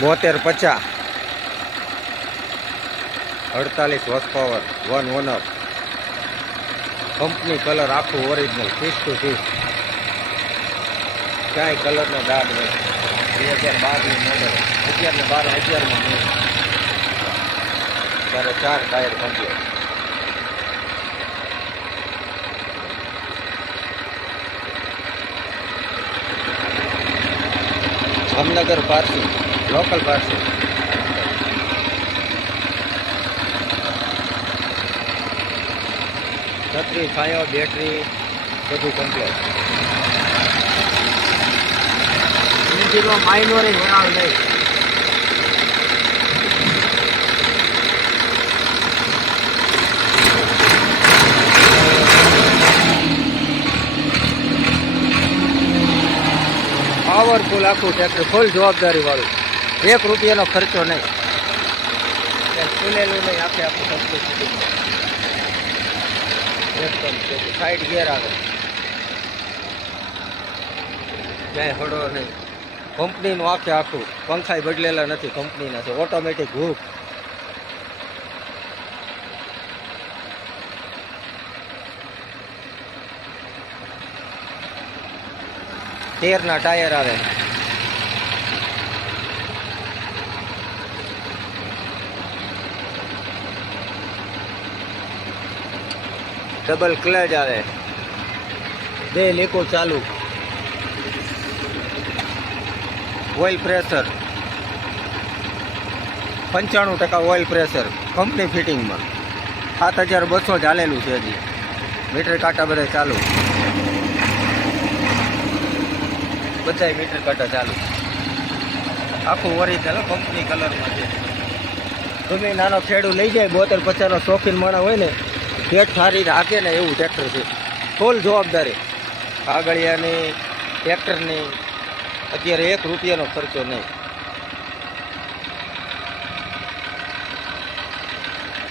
7250 48 horse power 1 honour company colour આખું original fees two fees ક્યાંય કલરનો દાગ નથી 2012ની મોડલ 11/12/11માં નહીં ત્યારે 4 tyre complete Jamnagar passing local passing છત્રી છાયો બેટરી બધું કમ્પ્લીટ એન્જિનમાં માઇનોર જણાવ નહીં પાવરફુલ આખું ટ્રેક્ટર ફૂલ જવાબદારી વાળું 1 રૂપિયાનો ખર્ચો નહીં ખુલેલું નહીં આખું કમ્પ્લીટ એકદમ સાઈડ ગેર આવે ક્યાંય હળો નહીં કંપનીનું આખું પંખાઈ બદલેલા નથી કંપનીના છે ઓટોમેટિક હૂક તેરના ટાયર આવે ડબલ ક્લચ આવે 2 લીકો ચાલુ oil pressure 95% oil pressure company ફિટિંગમાં 7200 ચાલેલું છે હજી મીટર કાંટા બધા ચાલુ બધાય મીટર કાંટા ચાલુ આખું ઓરિજિનલ કંપની કલરમાં છે તમે નાનો ખેડૂત લઈ જાય 72-50નો શોખીન માણસ હોય ને પેટ સારી રાખે ને એવું ટ્રેક્ટર છે ફૂલ જવાબદારી કાગળિયાની ટ્રેક્ટરની અત્યારે 1 રૂપિયાનો ખર્ચો નહીં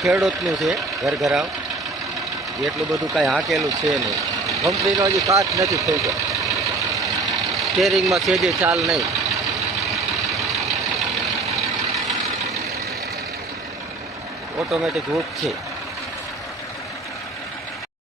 ખેડૂતનું છે ઘરઘરાવ એટલું બધું કાંઈ હાંકેલું છે નહીં કંપનીનો હજી કાચ નથી થઈ ગયો સ્ટેરિંગમાં સેજે ચાલ નહીં ઓટોમેટિક હૂક છે